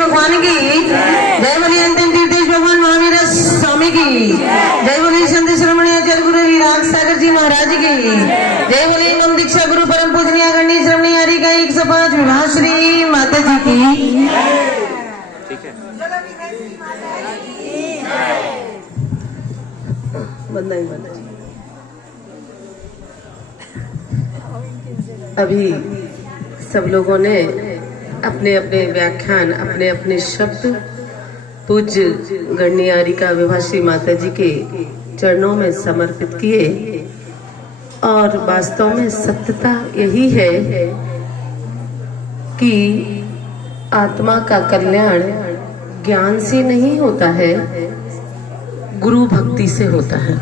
भगवान की जय। बोलिए अंतिम तीर्थेश भगवान महावीर स्वामी की जय। बोलिए संत श्रमणीय आचार्य गुरु विराग सागर जी महाराज की जय। बोलिए नम दीक्षा गुरु परम पूजनीय आदरणीय श्रमणीय हरि का 105 विवाह श्री माता जी की। अभी सब लोगों ने अपने अपने व्याख्यान, अपने अपने शब्द पूज्य गणनियारिका विभा श्री माता जी के चरणों में समर्पित किए। और वास्तव में सत्यता यही है कि आत्मा का कल्याण ज्ञान से नहीं होता है, गुरु भक्ति से होता है।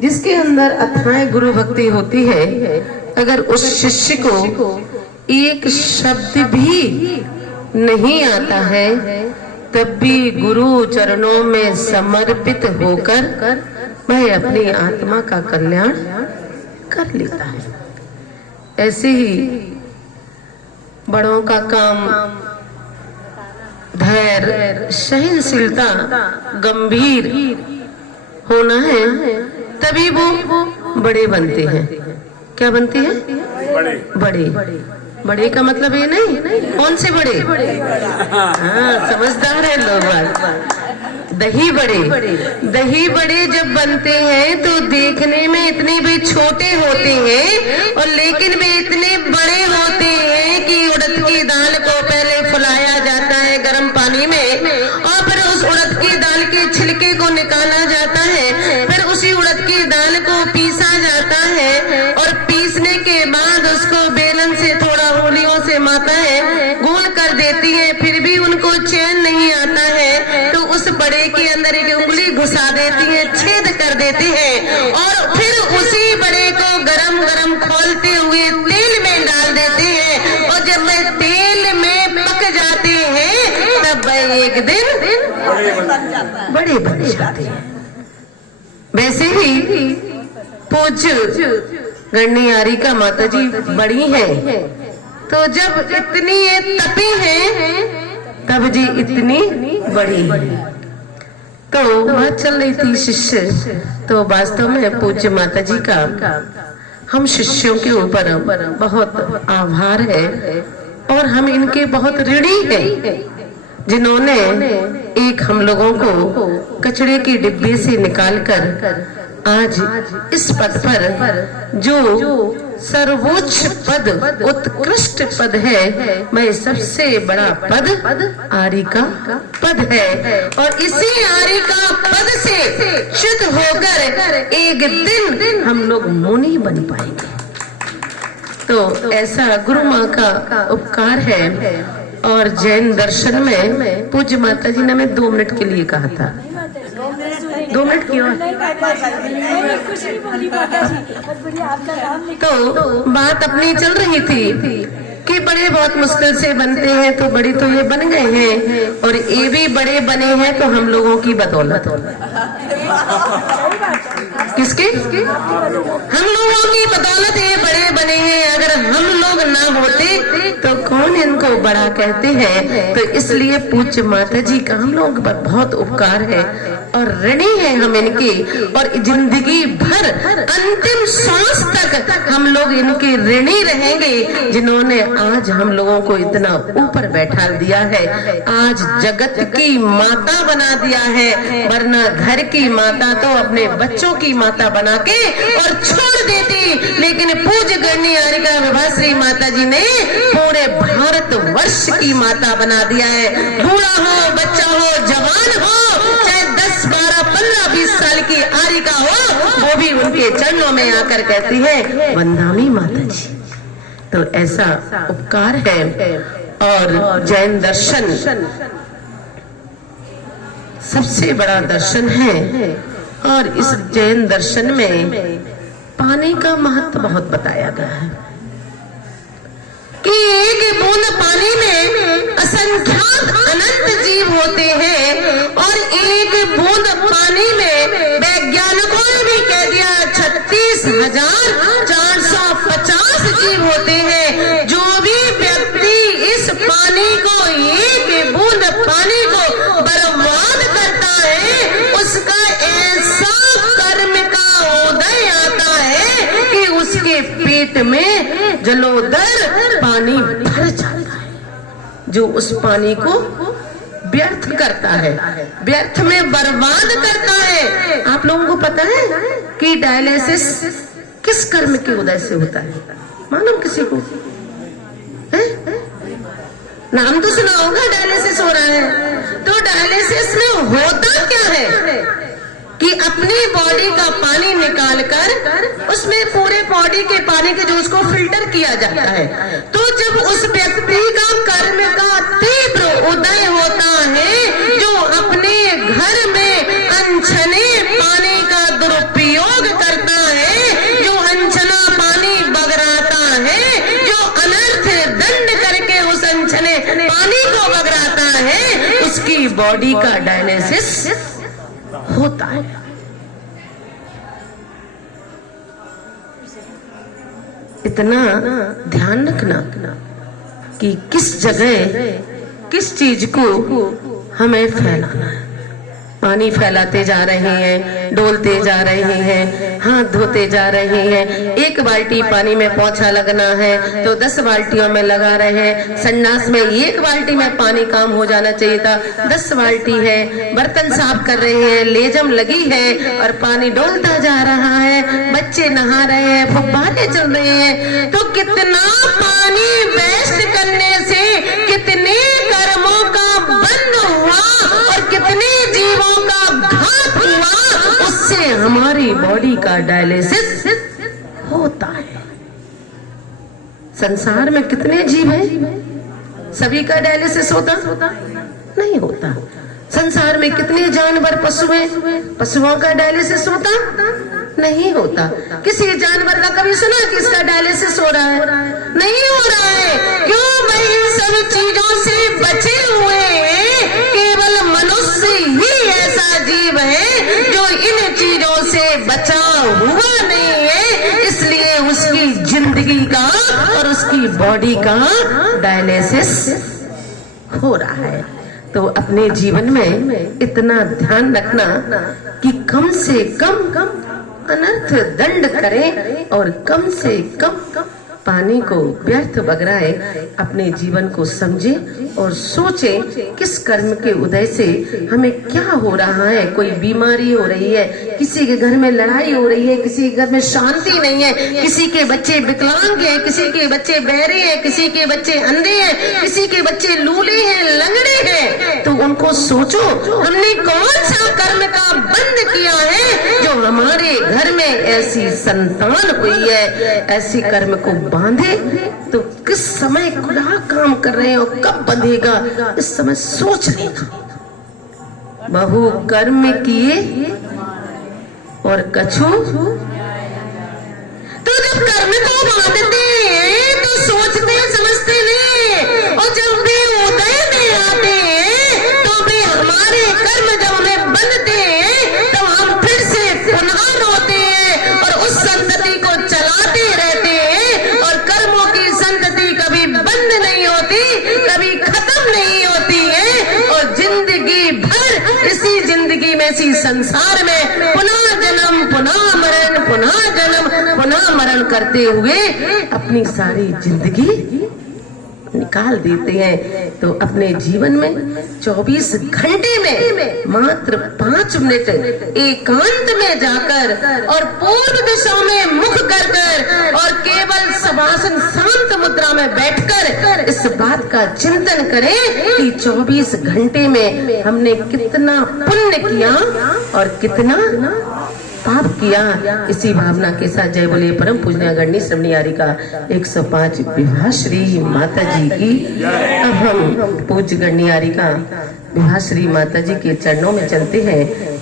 जिसके अंदर अथाह गुरु भक्ति होती है, अगर उस शिष्य को एक शब्द भी नहीं आता है, तब भी गुरु चरणों में समर्पित होकर वह अपनी आत्मा का कल्याण कर लेता है। ऐसे ही बड़ों का काम धैर्य, सहनशीलता, गंभीर होना है, तभी वो बड़े बनते हैं। क्या बनते हैं? बड़े। बड़े का मतलब ये नहीं कौन से बड़े, हाँ समझदार है लोग। दही बड़े जब बनते हैं तो देखने में इतने भी छोटे होते हैं, और लेकिन वे इतने बड़े होते हैं कि उड़द की दाल को पहले फुलाया जाता है गर्म पानी में, और फिर उस उड़द की दाल के छिलके को निकाला जाता है, फिर उसी उड़द की दाल को पीसा जाता है, और पीसने के बाद उसको बेलन से थोड़ा उंगलियों से माताएं गोल कर देती हैं, फिर भी उनको चैन नहीं आता है, तो उस बड़े के अंदर एक उंगली घुसा देती है, छेद कर देती है, और फिर उसी बड़े को गरम गरम खोलते हुए तेल में डाल देते हैं, और जब वह तेल में पक जाते हैं तब वह एक दिन बड़े बन जाते हैं। वैसे ही पूज्य गणनियारिका माता जी बड़ी हैं, तो जब इतनी ये तपी हैं तब जी इतनी बड़ी है। तो वह चल रही थी शिष्य, तो वास्तव में पूज्य माता जी का हम शिष्यों के ऊपर बहुत आभार है, और हम इनके बहुत ऋणी हैं, जिन्होंने एक हम लोगों को कचड़े की डिब्बे से निकालकर आज इस पद पर, जो सर्वोच्च पद, उत्कृष्ट पद है, मैं सबसे बड़ा पद आर्य का पद है, और इसी आर्य का पद से शुद्ध होकर एक दिन हम लोग मुनि बन पाएंगे। तो ऐसा गुरु माँ का उपकार है। और जैन दर्शन में पूज्य माता जी ने हमें 2 मिनट के लिए कहा था। 2 मिनट क्यों? तो बात अपनी चल रही थी कि बड़े बहुत मुश्किल से बनते हैं, तो बड़े तो ये बन गए हैं, और ये भी बड़े बने हैं तो हम लोगों की बदौलत। किसकी? हम लोगों की बदौलत ये बड़े बने हैं। अगर हम लोग ना होते तो कौन इनको बड़ा कहते हैं। तो इसलिए पूज्य माता जी का हम लोग पर बहुत उपकार है, और ऋणी है हम इनके, और जिंदगी भर अंतिम सांस तक हम लोग इनके ऋणी रहेंगे, जिन्होंने आज हम लोगों को इतना ऊपर बैठा दिया है, आज जगत की माता बना दिया है। वरना घर की माता तो अपने बच्चों की माता बना के और छोड़ देती, लेकिन पूज्य गणनियारिका विभा श्री माता जी ने पूरे भारत वर्ष की माता बना दिया है। बूढ़ा हो, बच्चा हो, जवान हो, चाहे 10, 12, 15, 20 साल की आर्यिका हो, वो भी उनके चरणों में आकर कहती है वंदामी माता जी। तो ऐसा उपकार है। और जैन दर्शन सबसे बड़ा दर्शन है, और इस जैन दर्शन में पानी का महत्व बहुत बताया गया है कि एक बूंद पानी में असंख्यात अनंत जीव होते हैं, और एक बूंद पानी में वैज्ञानिकों ने भी कह दिया 36,450 जीव होते हैं। जो भी व्यक्ति इस पानी को जलोदर पानी भर जाता है, जो उस पानी को व्यर्थ करता है, व्यर्थ में बर्बाद करता है। आप लोगों को पता है कि डायलिसिस किस कर्म के उदय से होता है? मालूम किसी को है? नाम तो सुना होगा, डायलिसिस हो रहा है। तो डायलिसिस में होता क्या है कि अपनी बॉडी का पानी निकालकर उसमें पूरे बॉडी के पानी के जूस को फिल्टर किया जाता है। तो जब उस व्यक्ति का कर्म का तीव्र उदय होता है, जो अपने घर में अनछने पानी का दुरुपयोग करता है, जो अनछना पानी बगराता है, जो अनर्थ दंड करके उस अनछने पानी को बगराता है, उसकी बॉडी का डायलिसिस होता है। इतना ध्यान रखना कि किस जगह किस चीज को हमें फैलाना है। पानी फैलाते जा रहे हैं, डोलते जा रहे हैं, हाथ धोते जा रहे हैं। एक बाल्टी पानी में पोंछा लगना है तो 10 बाल्टियों में लगा रहे हैं। संडास में एक बाल्टी में पानी काम हो जाना चाहिए था, 10 बाल्टी है। बर्तन साफ कर रहे हैं, लेजम लगी है और पानी डोलता जा रहा है। बच्चे नहा रहे हैं, फुब्बारे चल रहे हैं। तो कितना पानी वेस्ट करने से कितने कर्मों का बंद हुआ और कितने जीवों का घात हुआ, उससे हमारी बॉडी का डायलिसिस होता है। संसार में कितने जीव हैं? सभी का डायलिसिस होता नहीं होता। संसार में कितने जानवर पशु हैं? पशुओं का डायलिसिस होता नहीं होता। किसी जानवर का कभी सुना कि इसका डायलिसिस हो रहा है? नहीं हो रहा है। क्यों भाई? इन सब चीजों से बचे हुए हैं। केवल मनुष्य ही ऐसा जीव है जो इन चीजों से बचा हुआ नहीं है, इसलिए उसकी जिंदगी का और उसकी बॉडी का डायलिसिस हो रहा है। तो अपने जीवन में इतना ध्यान रखना कि कम से कम अनर्थ दंड करें और कम से कम पानी को व्यर्थ बगराए। अपने जीवन को समझे और सोचे किस कर्म के उदय से हमें क्या हो रहा है। कोई बीमारी हो रही है, किसी के घर में लड़ाई हो रही है, किसी के घर में शांति नहीं है, किसी के बच्चे विकलांग हैं, किसी के बच्चे बहरे हैं, किसी के बच्चे अंधे हैं, किसी के बच्चे लूले हैं, लंगड़े हैं। तो उनको सोचो हमने कौन सा कर्म का बंद किया है जो हमारे घर में ऐसी संतान हुई है। ऐसी कर्म को बांधे तो किस समय क्या काम कर रहे हैं और कब बंधेगा, इस समय सोच लेना। बहु कर्म किए और कछु, तो जब कर्म को बांधते हैं तो सोचते समझते नहीं, और जब भी उदय में आते हैं तो भी हमारे कर्म जब हमें बंधते हैं तो हम फिर से पुनः रोते हैं और उस संतति को चलाते रहते हैं। और कर्मों की संतति कभी बंद नहीं होती, कभी खत्म नहीं होती है, और जिंदगी भर इसी जिंदगी में, इसी संसार में पुनः जन्म, पुनः मरण, पुनः जन्म, पुनः मरण करते हुए अपनी सारी जिंदगी निकाल देते हैं। तो अपने जीवन में 24 घंटे में मात्र 5 मिनट एकांत में जाकर और पूर्व दिशा में मुख कर और केवल शवासन शांत मुद्रा में बैठकर इस बात का चिंतन करें कि 24 घंटे में हमने कितना पुण्य किया और कितना पाप किया। इसी भावना के साथ जय बोले परम पूजनीय गणनी श्रमणियारी का 105 विवाह श्री माता जी की। अब हम पूज्य गणनियारी का विवाह श्री माता जी के चरणों में चलते हैं।